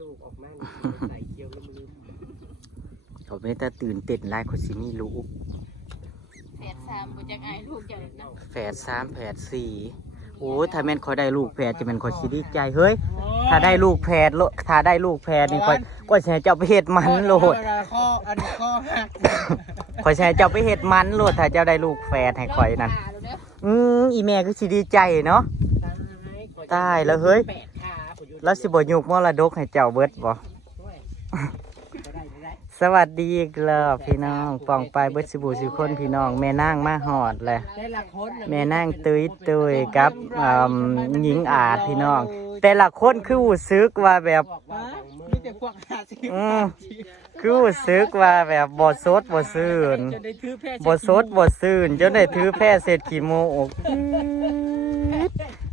ลูกออกมานี่ใส่เกียวลืมเขาไม่แต่ตื่นเต้นหลายคนสิมีลูกแฝดสามบ่จักอายลูกจังนะแฝดสามแฝดสี่โอ้ยถ้าแม่นคอยได้ลูกแฝดจะเป็นคอยสิดีใจเฮ้ย ถ้าได้ลูกแฝดโลถ้าได้ลูกแฝดนี่คอยก็สิให้เจ้าไปเฮ็ดมันโลดข้ออันนี้ข้อหักคอยสิให้เจ้าไปเฮ็ดมันโลดถ้าเจ้าได้ลูกแฝดให้คอยนั่นลงขาแล้วเด้ออืมอีแม่ก็สิดีใจเนาะตายแล้วเฮ้ย แปดขาผมอยู่แล้วสิบ่ยุกมรดกให้เจ้าเบิดบ่ด้วยบ่ได้บ่ได้สวัสดีอีกแล้วพี่น้องปองไปเบิดสิบูสิคนพี่น้อง แม่นางมาหอดแหละแต่ละคนน่ะแม่นางตุยตุยกับอ่าหญิงอาจพี่น้อง แต่ละคนคือรู้สึกว่าแบบบอกว่ามีแต่พวกหาสิอืมคือรู้สึกว่าแบบบ่สดบ่ซื่นจะได้ถือแพร่บ่สดบ่ซื่นจนได้ถือแพร่เศษขี้โมก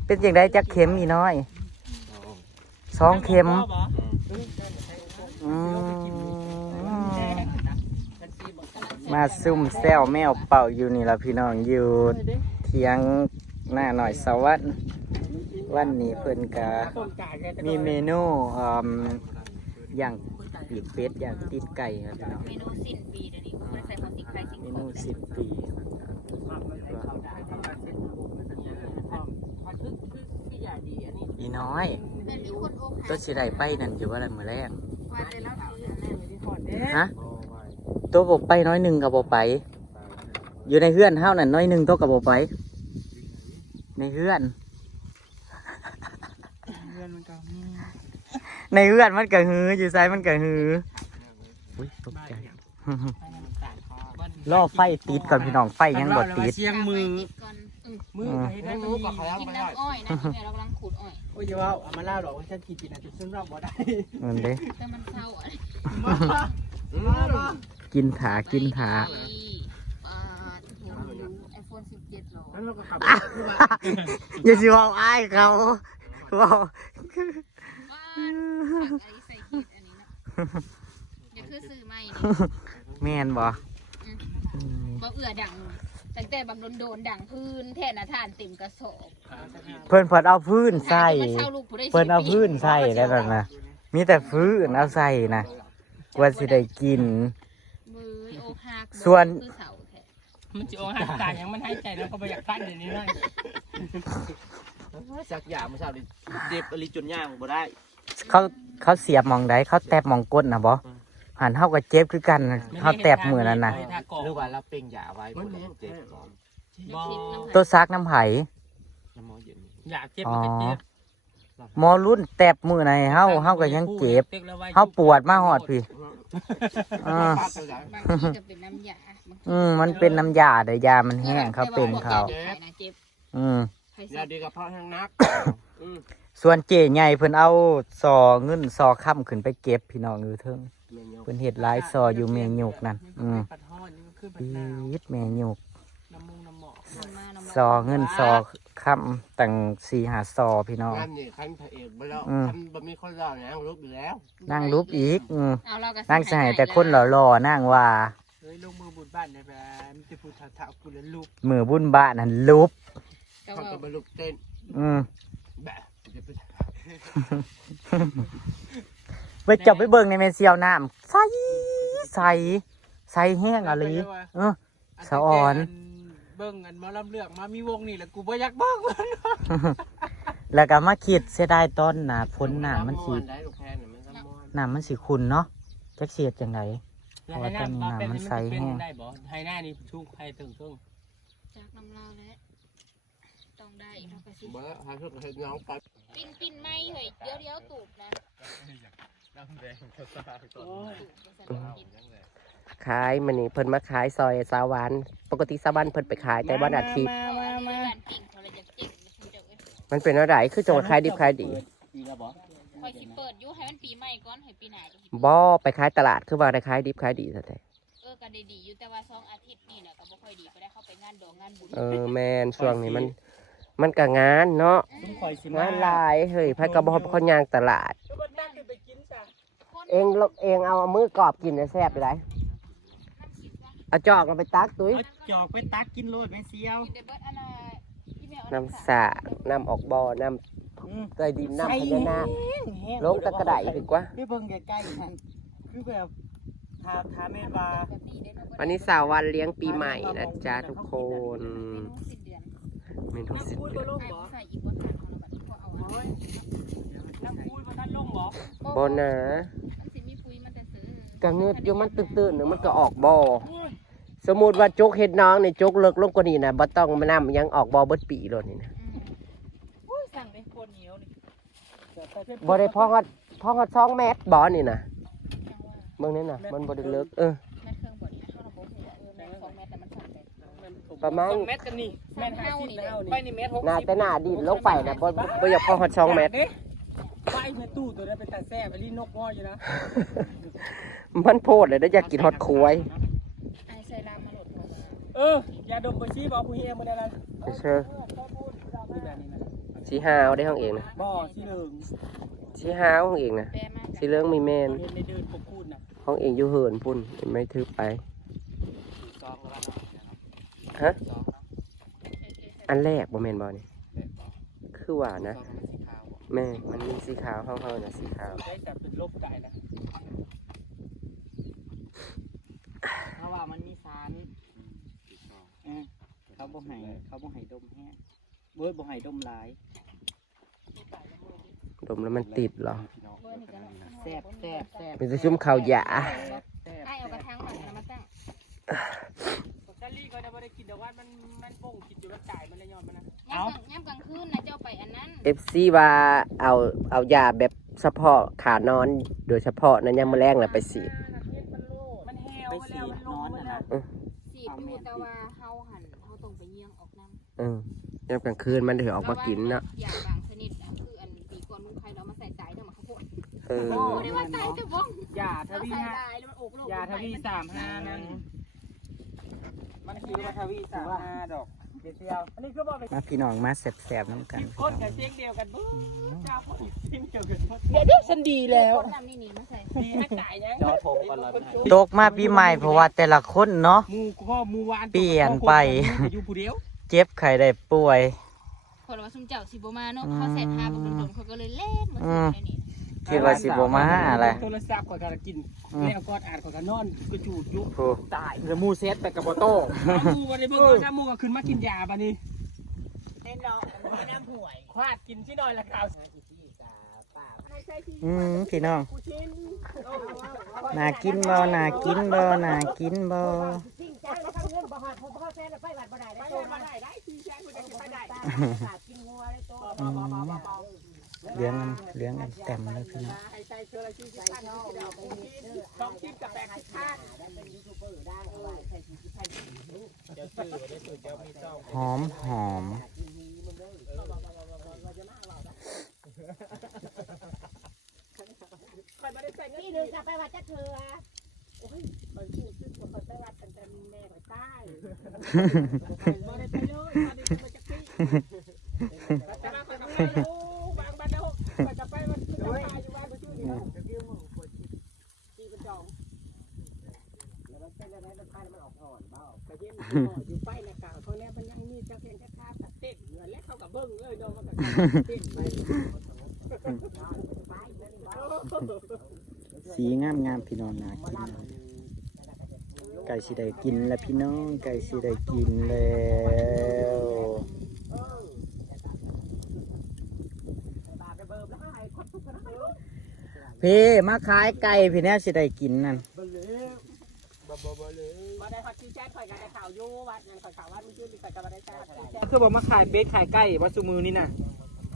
เป็นจังไดจักเข็มอีน้อย สองเข็มอืมมาซุ่มแซวแมวเป่าอยู่นี่ละพี่น้องอยู่เทียงหน้าหน่อยสวัสดิ์วันนี้เพิ่นกะต้มจ่ายกันมีเมนูอืมอย่างปีกเป็ดอย่างตีนไก่ครับพี่น้องเมนูสิ้นปีเดี๋ยวนี้บ่ได้ใส่หัวสิงไข่สิงเมโตนูสิบปีอี น้อยแม่นมีคนอกหักตัวสิได้ไปนั่นอยู่ว่าอะไรมื้อแรกว่าแต่ละซื้ออันนั้นฮะตัวบอกไปน้อยหนึ่งกับบอกไป อยู่ในเฮือนเท่านั้นน้อยหนึ่งตัวกับบอกไป ในเฮือน เงินมันก็มีในเฮือนมันก็หือ อยู่ไซมันก็หืออุ้ยตกใจ ล่อไฟติดก่อนพี่น้องไฟยังบ่ติด เสียงมือติดก่อนอืมมือให้ได้มือก็เขากินน้ำอ้อยนะแม่เรากำลังขูดอ้อย โอ้ยอย่าว่าเอามาเล่าหรอกว่าฉันกินปีนั้นจนซึ่งเราบ่ได้เงินเด้แต่มันเศร้าอะมามากินถากินถาไอโฟน17หรอแล้วเราก็กลับอย่าสิบอกอ้ายเขาบอกว่าผักอะไรใส่ขีดอันนี้นะเดี๋ยวคือซื้อใหม่นี่แม่นบ่บ่เอื้อดังตั้งแต่บักโดนๆดังพื้นแท่นาทานเต็มกระสอบ เพิ่นเพิ่นเอาพื้นใส่มันเช่าลูกผู้ได้เพิ่นเอาพื้นใส่แล้วนั่นนะมีแต่พื้นเอาใส่นะกว่าสิได้กิน มือโอหักส่วน คือเสาแท้มันจะโอ้หักตายยังมันหายใจแล้วก็ไปอยากฟันเดี๋ยวนี้เลยสักอย่างมาเช้าดิเจ็บอลิจนย่างบ่ได้เขาเขาเสียบหมองใดเขาแตบหมองก้นนะบ่หันเท่ากับเจ็บคือกันน่ะเขาแตบมือนั่นน่ะหรือว่าเราเป่งยาไว้บ่ได้เจ็บก่อน บ่คิดน้ำตัวซักน้ำไผ่ น้ำมอเย็นอยากเจ็บมันก็เจ็บหมอรุ่นแตบมือไหนเฮาเฮาก็ยังเจ็บเฮาปวดมาหอดพี่อ่าบางทีก็เป็นน้ำยาบางทีอืมมันเป็นน้ำยาเดี๋ยวยามันแห้งเขาเป็นเขาแต่ว่พวกยาด็กไข่นะเจ็บอืมไข่ยาสับดีกับเพาะทางนักส่วนเจใหญ่เพิ่นเอาซอเงินซอค่ำขึ้นไปเก็บพี่น้องอยู่เทิงเพิ่นเฮ็ดหลายซออยู่เมียงยุกนั่นอืมปัดห้อนนี่มันขึ้นไปปีหนาวดแม่ยุกน้ำมุงน้ำหมอกน้ำมาน้ำซอเงินซอ ค่ำตั้งสี่หาซอพี่น้อง นั่นนี่ขั้นพระเอกบ่แล้วอืมคันบ่มีคนเล่านะรูปอยู่แล้วนั่งรูปอีกอืมเอาเราก็นั่งใส่แต่คนหล่อๆนั่งว่า เฮ้ยลงมือบุญบ้านได้แบบมีแต่ผู้เฒ่าๆกูเลยลูกมือบุญบ้านนั่นรูปก็เขาว่าก็บ่ลุกเต้นอืมแบะจะไปไปจับไปเบิ่งในเมเซียวน้ำใสใสใสแห้งอะไรเออ สะออน เบิ่งอันหมาลำเลือกมามีวงนี่แหละกูบ่อยากเบิ่งมันแล้วก็มาคิดเสียดายต้นหนาพ้นหนามันสีได้ลูกแพ้น่ะมันก็ม่วนหนามันสีคุณเนาะจักเสียดจังไงแล้วให้หน้าเพราะว่าตอนนี้น้ำมันใสแห้ง ได้บ่ให้หน้านี่ชุ่มใครตึงตึงจากน้ำเล่าแล้วต้องได้เราก็สิบ่แล้วหาชุดเฮ็ดน้องไปปิ้นปิ้นไม่เฮ้ยเดี๋ยวเดี๋ยวตูบนะตูบจะใส่กิน ขายมันนี่เพิ่นมาขายซอยสาวานปกติสาวานเพิ่นไปขายแต่วันอาทิตย์ มามามาการปิ้งเขาเลยจะเก่งมันจะเอ้ยมันเป็นอะไรคือจังหวัดขายดิบขายดีปีแล้วบ่คอยสิเปิดอยุให้มันปีใหม่ก่อนให้ปีหน้าจะสิบ่ไปขายตลาดคือว่าได้ขายดิบขายดีซะแต่เออก็ได้ดีอยู่แต่ว่าสองอาทิตย์นี่เนี่ยก็บ่ค่อยดีไปได้เข้าไปงานดองงานบุญเออแม่นช่วงนี้มัน มันก็งานเนาะชุ่มคอยสิงานหลายเฮ้ยไผก็บ่คนย่างตลาดก็บ่ตั้งไปกินซะคนเองลกเองเอามือกรอบกินน่ะแซ่บไปได้มันคิดว่า เอาจอกเราไปตักตุ้ยเอาจอกไปตักกินโลดแม่เสียวกินได้เบิดอันน่ะที่แม่เอาน้ำสาน้ำออกบ่อน้ำอืมใต้ดินน้ำพญานาคแห้งลงตะกระไดดีกว่าพี่เบิ่งใกล้ๆนั่นคือแบบทาทาแม่นว่าแบบนี้ได้เนาะวันนี้สาววันเลี้ยงปีใหม่นะจ๊ะทุกคนเมนูสิ้นเดือนเมนูสิบน้ำเดือนพูดบ่ลงบ่ใส่อีกว่าทานของเราแบบนี้พอเอาโอ้ยน้ำพูดบ่ทันลงบ่บนนะมันสิมีปุ๋ยมันจะซื้อกระเงืดอยู่มันตื่นๆหรือมันก็ออกบ่อ สมมุติว่าจกเห็ดน้องในจกเลิกลงกว่านี้นะบ่ต้องมานำยังออกบ่อเบิดปีโลดนี่นะอืมโอ้ยสั่งไปคนเหนียวนี่เดี๋ยวไปเพิ่มบ่ได้พอฮอดพอฮอด2เมตรบ่อนี่นะยังว่าเบิ่งนี่น่ะมันบ่ได้เลิกเออแม่เครื่องบ่นี้เข้าระบบหัวเออแม่สองเมตรแต่มันสองเมตรประมาณสองเม็ดกันนี่แม่นห้าสิบแล้วนี่ไปนี่เม็ดหกหน้าสิบแต่หน้าดินลงไปนะบ่บ่บ่อยากพอฮอด2เมตรไปในตู้ตัวนั้นเป็นตาแซ่บไปรีนกง้ออยู่นะมันโพดเลยได้อยากกินฮอดควาย ไอใส่รามมาหลดหัว เออ อย่าดมไปชี้บอกผู้เฮียมื้อนั้นเชื่อนี่แบบนี้นะสีหาวได้ห้องเองนะบ่สีเหลืองสีหาวห้องเองนะแปรมากสีเหลืองมีแม่นเห็นในเดินปกคูณน่ะห้องเองอยู่เหินพุ่นเห็นไหม่ถือไปซองแล้วฮะอันแรกบ่แม่นบ่นี่คือว่านะ แม่มันมีสีขาวเฮาๆน่ะสีขาวได้แต่เป็นลบได้นะ เพราะว่ามันมีสารเออ เขาบ่ให้เขาบ่ให้ดมแห้งเว้ยบ่ให้ดมหลายดมแล้วมันติดเหรอเบอร์นี่ก็แซ่บแซ่บแซ่บเป็นจะชุ่มข้าวหยาไอเอากระถางมันมาตั้งซาลี่ก็จะไม่ได้กินแต่ว่ามันมันโป่งกินอยู่แล้วจ่ายมันเลยยอมมันนะย่ำกลางย่ำกลางคืนนะเจ้าไปอันนั้น FC ว่าเอาเอายาแบบเฉพาะขานอนโดยเฉพาะนั้นยามมื้อแรงน่ะไปสีดมันแหวแล้วมันลงหมดแล้วสีดอยู่แต่ว่าเฮาหัน เออยามกลางคืนมันถึงออกมากินเนาะอย่างบางชนิดอะคืออันปีก่อนมึงใครเรามาใส่ใจเนาะมาข้าวโพดเออโอ้ได้ว่าใจแต่บ้องยาทเราวีใส่ห้าลายแล้วมันอกโลกยาทวีสามห้านั่นมันคือว่าทวีสามห้าดอกเดียวอันนี้คือบอกไปมาพี่น้องมาแซ่บๆน้ำกันสิบคนกับเสียงเดียวกันปุ๊บเจ้าคนเสียงเดียวกันหมดเดี๋ยวเดี๋ยวฉันดีแล้วคนนำนี่นี่มาใส่ดีให้จ่ายยังจอโทรก่อนเลยตกมาปีใหม่เพราะว่าแต่ละคนเนาะมูพ่อมูวานเปลี่ยนไปอยู่ผู้เดียว เจ็บไข้ได้ป่วย คนว่าซุมเจ้าสิบ่มาเนาะเขาเสร็จหาบ่โดนๆเขาก็เลยเล่นมาอืซื้อมในนี่คิดว่าสิบ่มาอะไร โทรศัพท์ก่อนการกินอืม แล้วกอดอ่านก่อนการนอนกระจูดยุโอ้ตายแล้วมูเซตไปกับโบโต้มูวันนี้เบิ่งก่อนถ้ามูก็ขึ้นมากินยาบานี้แน่นอนน้ำห่วยควาดกินที่น้อยละข่าว อืมพี่น้องน่ากินบ่น่ากินบ่น่ากินบ่อืมเลี้ยงกันเลี้ยงกันเต็มเลยพี่น้องสองชิ้ นกับแปดสิบห้าหอมหอมนี่นึงกลับไปวัดจะเถือโอ้ยมันพูดซึ่งคนไปวัดตั้งแต่แม่ไปใต้บ่ได้ไปเลยมาดิมาจากที่แต่ละคนก็ไปโอ้บางบ้านเด้อไปจะไปวันที่จะไปอยู่บ้านก็ชื่อนี่นะเดี๋ยวมึงกดที่ประจองแล้วมันเป็นอะไรมันพายมันออกอ่อนเบ้าก็เย็นอยู่ไปในกลางเขาแล้วมันยังมีเจ้าเพียงแค่ค่าตัดเต้นเหมือนแล้วเขากับเบิ้งเลยเนาะมันก็เต้นไป สีงามงามพี่น้องนากิน ไก่สิได้กินแล้วพี่น้อง ไก่สิได้กินแล้วพี่มาขายไก่พี่แน่สิได้กินนั่นมาได้ฮอตจีแจ๊ดข่อยกันได้ข่าวอยู่วัดยังข่อยข่าวว่ามีชื่อนี่นมาได้แจ๊ดคือบอกมาขายเป็ดขายไก่วัดสุมือนี่น่ะเ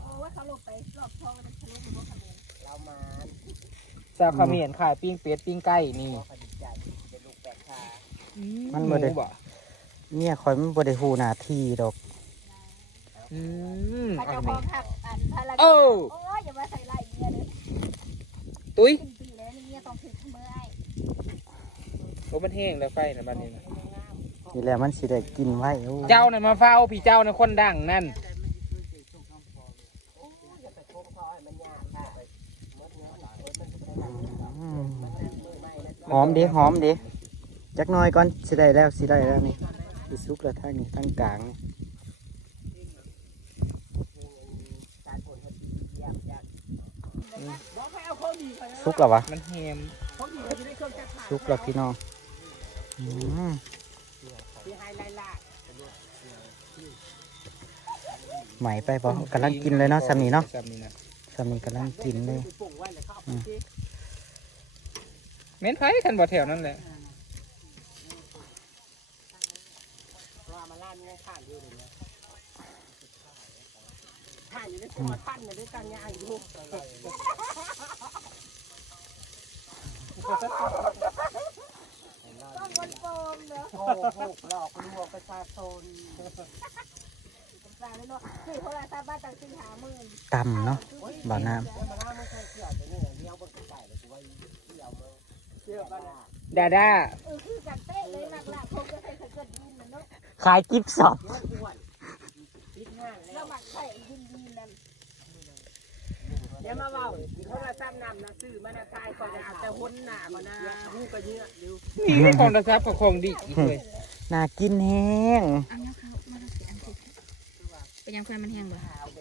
ขามัน ทะลุถึงบ่คะแนนเรามาซาขมิ้นขายปิ้งเป็ดปิ้งไก่นี่ผลิตใจเป็นลูกแปดขามันบ่ได้เนี่ยคอยมันบ่ได้ฮู้หน้าที่ดอกอืมพระเจ้าของขับอันพระละโอ้โอ้ยอย่ามาใส่ลายเมียเลยตุ้ยขึ้นปีแล้วนี่เมียต้องถึงเมื่อไอ้โอ้มันแห้งแล้วไฟนะบ้านนี้นะนี่แหละมันสิได้กินไว้โอ้เจ้าน่ะมาเฝ้าพี่เจ้าน่ะคนดังนั่น หอมดิหอมดิจักหน่อยก่อนสิได้แล้วสิได้แล้วนี่สิสุกแล้วทางนี้ทางกลางนี่สุกแล้ววะมันแฮมของดีเขาจะได้เครื่องจักรผ่านสุกแล้วพี่น้องอืมที่ไฮไลท์ล่ะใหม่ไปบ่กำลังกินเลยเนาะสามีเนาะสามีนะสามีกำลังกินเลยปุ่งไว้ เลยเขาเอาไปสิเม้นไผคันบ่แถวนั่นแหละว่ามาล่านง่ายข้างอยู่เลยเนี่ยข้างอยู่ในตัวท่านอยู่ด้วยกันเนี่ยอายุต้องคนโกงเนาะโอ้โหหลอกลวงประชาชนสร้างเลยเนาะคือโทรศัพท์บ้านต่างสิงหาหมื่นตำเนาะบ่อน้ม ดาด้าเออคือกันเป๊ะเลยหลักๆผมก็ใส่เกิดดินนะเนาะำขายกิฟต์สอบอ้วนติดห้างแล้วหมักใส่ดินดินนั่นเดี๋ยวมาเว้าโทรศัพท์นำนะซื้อมานะตายก่อนนะแต่หุ่นหน้าก่อนนะหูกระเยอะเร็วนี่ของโทรศัพท์กับของดีอีกเลยน่ากินแห้งอันนี้เขามาละสิอันสิเป็นยังไงมันแห้งบ่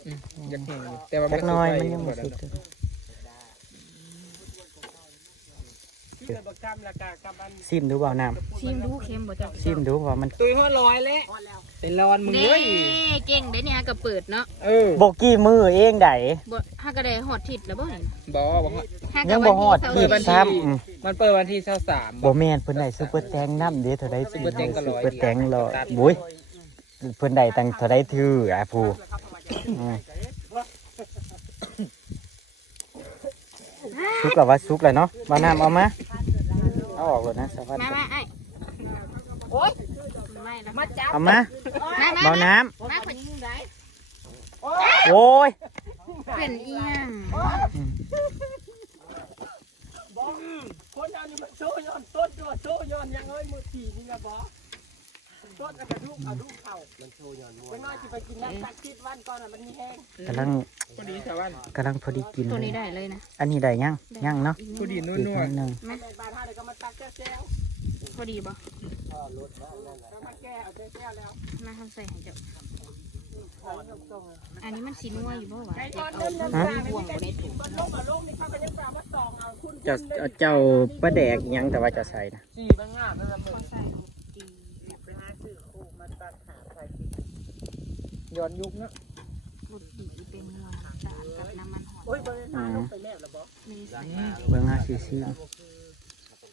อืมยังแฮงอยู่แต่ว่าจักหน้อยมันยังบ่บ่สุก เลยชื่อระบบกรรมละกากรรมอันซิมดูบ่อน้ชิมดูเค็มบ่จ้ะำซิมดูว่ามันตุยหัวลอยแล้วพอแล้วเป็นรอนมึงเอ้ยเก่งได้เนี่ยก็เปิดเนาะเออบกกี่มือเองไดบ่ฮักก็ได้ฮอดทิศแล้วบ่เห็นบ่บ่ฮอดฮักยังบ่ฮอดวันที่อีกเสาร์ซ้มันเปิดวันที่23บ่แม่นเพิ่นได้ซุปเปอร์แตงน้ำเด้เท่าใดซุปเปอร์แตงซุปเปอร์แตงรอบุ้ยเพิ่นได้ตังเท่าใดถืออะผู้อืมสุกแล้วว่าสุกแล้วเนาะบ่อน้ำเอามา เอาออกเลยนะสวัสมาดีมาไอ้โอ๊ยไม่แล้วมาจับเอามามามาบ่อน้มาคนยิงไรำโอ้ยเป็นอีหยังบอมคนเอานี่มันโซ่ย้อนต้นตัวโซ่ย้อนยังเอ้ยมือถีนี่นะบอ ต้นกระดูกเอาดูกเข่ามันโซ่ย้อนมัน้อยจะไปกินน้ำตักคิดวันก่อนอะมันมีแห้งกำลังพอดีชาวบ้านกำลังพอดีกิน ตัวเลนี้ยได้เลยนะอันนี้ได้ยังยังเนาะพอดีนัวอีกนัวนิดนึงในบ้านท่าเดี๋ยวก็มาตักแก้วแก้วพอดีบ่แล้วมาแก้เอาแก้วแล้วมาทำใส่ให้เจ้าขอตรงอันนี้มันสีนัวอยู่บ่วะๆไอ้เด็ตกอนเอาเดินเดินบ่ทางห่วงนี่บ่ได้ถูกมันลงมาลงนี่เขาก็ยังตามมาส่องเอาคุณเจ้าเจ้าปลาแดกอิหยังแต่ว่าจะใส่นะสี่มันงามนั่นแหละมึง เขาใส่ดี ไปหาซื้อคู่มาตัดหาใส่ ย้อนยุคเนาะรสดีเป็นนัวสารกับน้ำมันหอมโอ้ยบริษัทลงไปแล้วหรอบอกมีใส่เบิ่งหาซีซี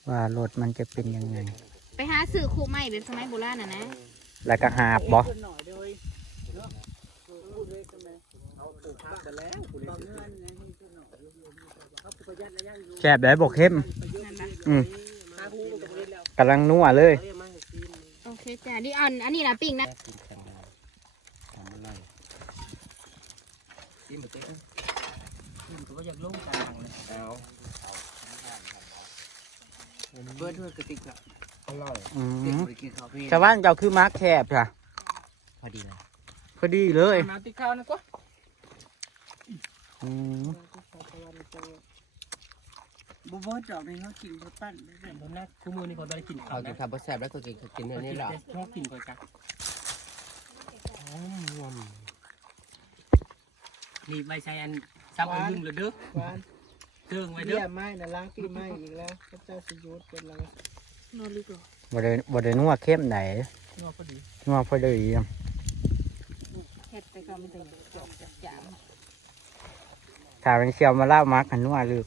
ว่ารสมันจะเป็นยังไง ไปหาซื้อคู่ใหม่แบบสมัยโบราณน่ะนะแล้วก็หาบบ่หน่อยเลยเนาะพูดเลยทำไมเอาปลูกผักไปแล้วตอนเงินไงนี่คือหน่อยเขาประหยัดระยะอยู่แซ่บได้บ่เข้ม นั่นนะอืมหาหูมันก็บ่ได้แล้วกำลังนัวเลยเอ้ยมาให้กินโอเคจ้ะดิอันอันนี้นะปิ้งนะ กินบ่เต็ม มันก็อยากลงกลางเลย เอา เบิ ดเพื่อกระติกละอร่อยอืติดมบริกินข้าวพี่ชาวบ้านเจ้าคือมาร์คแคบจ้ะพอดีเลยพอดีเลยมาติข้าวนะก็อืมบ่เบิดดอกนี่เขากินบ่ปั้นได้เลยบ่นักคู่มือนี่เขาได้กินเอากินข้าวบ่แซ่บแล้วก็กินกินอันนี้แหละชอบกินก่อนกันนี่ใบชายอันซ้ำเอายุ่งเลยเด้อ เติงไว้เด้อเยี่ยมไม้นะล้างปีไม้อีกแล้วพระเจ้าสยุทธเป็นแล้วนอนลึกเหรอบ่ได้บ่ได้นัวเข้มไหนนอกพอดีนัวพอดีเฮ็ดไปก็มันจะจบจับจางถ้าเป็นเชียวมาเล่ามาร์คกันนัวลึก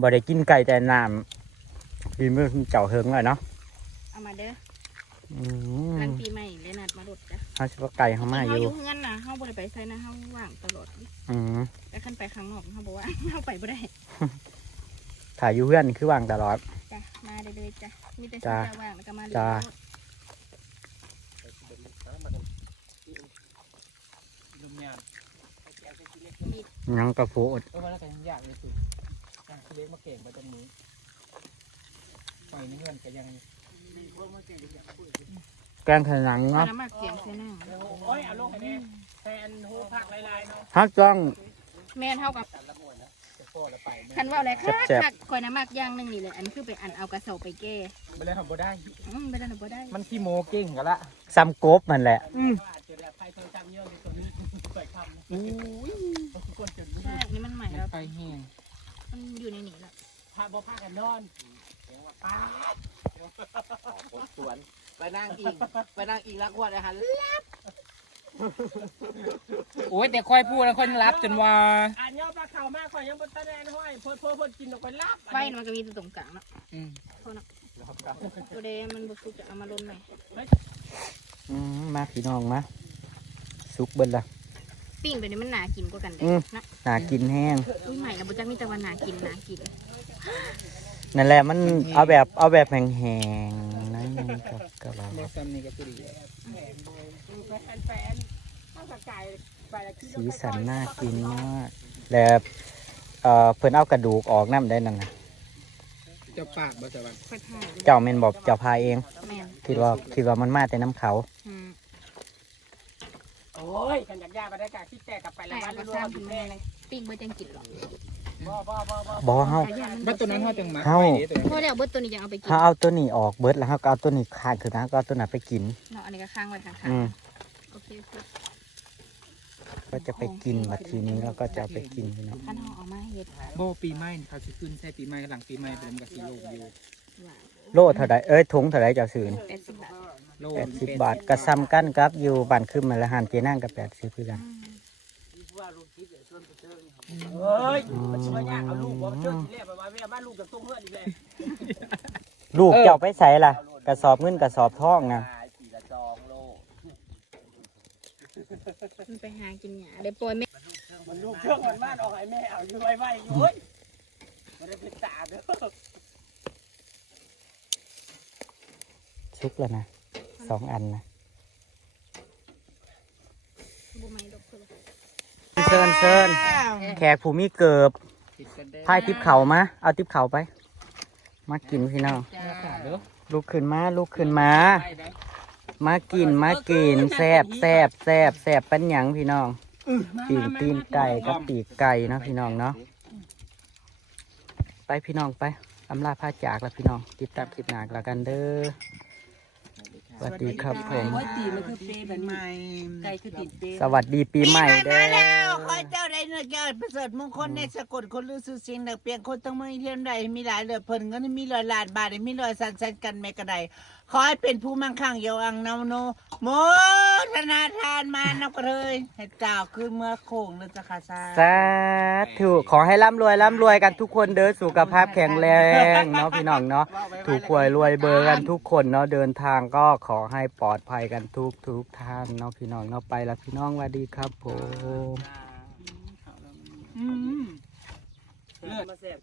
บ่ได้กินไก่แต่น้ำกินมื้อเจ้าเฮิงเลยเนาะเอามาเด้ออืม หลังปีใหม่เลยนัดมาลดจ้ะเฮาสิว่าไก่เฮามาอเฮายู่อยู่เฮือนน่ะเฮาบ่ได้ไปไสนะเฮาว่างตลอดอืมแต่คันไปข้างนอกเฮาบ่ว่าเฮาไปบ่ได้ถ้าอยู่เพื่อนคือว่างตลอด จ้ะมาได้เลยจ้ะมีแต่จ้ะสิว่างแล้วก็มาเลยจ้ะ ลมยามยังกระโฟดเออมาแล้วกันยากเลยสุดอะเล็กมาเก่งไปตรงนี้ปล่อยในเงินก็ยัง แกงขนังเอาเนาะน้ำมากเกียงใส่น้ำโอ้ยเอาลงให้แน่แทนหูผักลายๆเนาะฮักจ้องแม่นเฮากับจะโป้ละไปแม่คันว่าอะไรคักแซ่บๆคักข่อยน้ำมากอย่างหนึงนี่เลยอันคือไปอันเอากระเสาไปแก้ไม่ได้ทำบ่ได้ อืมบ่ได้บ่ได้มันขี้โมเก่งกันละซ้ำกบมันแหละอืมเจอแบบไฟเคยจำเยอะในตัวนี้ใส่คำอู้ยไปแห้งมันอยู่ในนี้แหละพาบ่พากันนอน ป้าสวน ไปนั่งอิง ไปนั่งอิงรักวัดอาหารโอ้ยแต่ค่อยพูดแล้วค่อยรับจนว่าอันย่อปลาเข่ามากข่อยยังบ่ตะแดนห้อยเพิ่นเพิ่นเพิ่นกินออกไปลับไฟมันก็มีตัวตรงกลางเนาะอืมตัวเดมันบุสุกจะเอามาลนไหมอืมมาพี่น้องมาสุกเบิดละ ปิ้งไปนี่มันหนากินกว่ากันเด้อืม นะหนากินแห้งอุ้ยใหม่แล้วบุจักมีแต่ว่าหนากินหนากิน นั่นแหละมันเอาแบบเอาแบบแห้งๆนั่นกับกับเราโมซัมนี่ก็พอดีแฟนแฟนข้าวกระไก่ไปละกิโลสีสันน่ากินมากแล้วเอ่อเพิ่นเอากระดูกออกน้ำได้นั่นนะเจ้าปากบ่สวัสดิ์ค่อยถ่ายเจ้าเมนบอกเจ้าพาเองแม่นคิดว่าคิดว่ามันมาแต่น้ำเขาอืมโอ้ยกันอยากยาไปได้กะคิดแต่กลับไปแต่แล้ววันก็รวซ้ำมกินแม่เลยปิ้งเบอร์จังกินหรอก บ่บ่บ่บ่บอกเฮาแต่ย่างมันบัดตัวนั้นเขาจังหมักเฮ้าไว้เด้อตัวนั้นพอแล้วเบอร์ตัวนี้ยังเอาไปกินเฮาเอาตัวนี้ออกเบิดแล้วเฮาก็เอาตัวนี้ขาดคือนะก็เอาตัวนั้นไปกินเนาะอันนี้ก็ค้างไว้ข้างอืมๆโอเคโอเคก็จะไปกินบัดทีนี้แล้วก็จะเอาไปกินพี่น้องขั้นห้องเอามาเฮ็ดโบปีใหม่นี่เขาสิขึ้นใช่ปีใหม่หลังปีใหม่เป็นกับสีโลกอยู่ว่าโลเท่าใดเอ้ยถุงเท่าใดเจ้าซื้อนี่แปดสิบบาทโลแปดสิบบาทกระซ้ำกันครับอยู่บ้านขึ้นมาละหันเจนั่งกับแปดสิบคือกัน เฮ้ยมันสิมายากเอาลูกบ่เชื่อทีแรกไปว่าแม่บ้านลูกจะตุ้งเฮือนอีกแล้วลูกเจ้าไปใส่ล่ะ กระสอบเงินกระสอบทองนะสีละจองโลมันไปหากินหยาได้ปล่อยแม่มันลูกเครื่องมันบ้านออกให้แม่เอาอยู่ไว้ไว้อยู่เฮ้ยมันได้เป็นตาเด้อชุกแล้วนะสองอันนะบ่ไม่ดอกเพิ่นเซินเซิน แขกผู้มีเกิบติดกันได้พายทิพเขามาเอาทิพเขาไป มากินพี่น้องจ้าเด้อลุกขึ้นมาลุกขึ้นมาไปได้มากินมากินแซบแซบแซบแซบเป็นหยังพี่น้องปีนตีนไก่กับปีกไก่เนาะพี่น้องเนาะไปพี่น้องไปอำลาพาจากแล้วพี่น้องติดตามคลิปหน้ากันแล้วกันเด้อ สวัสดีครับผมตีมันคือเปแบบนี้ไก่คือติดเปสวัสดีปีใหม่เด้อขอเจ้าได้เนื้อแก้วประเสริฐมงคลในสะกดคนลือซื้อเสียงดักเปลี่ยนคนทั้งเมืองเทียมใดมีหลายเหลือเพิ่นเงินมีร้อยล้านบาทมีร้อยสันสันกันแม่กระได ขอให้เป็นผู้มั่งคั่งเยาวังนำโนโมธนาทานมานับกระเลยให้เจ้าคือเมื่อโค้งนึกจะขาซาสาธุขอให้ร่ำรวยร่ำรวยกันทุกคนเด้อสุขภาพแข็งแรงเนาะพี่น้องเนาะถูกหวยรวยเบอร์กันทุกคนเนาะเดินทางก็ขอให้ปลอดภัยกันทุกทุกท่านเนาะพี่น้องเนาะไปแล้วพี่น้องสวัสดีครับผม อืม เลือดมาแซ่บ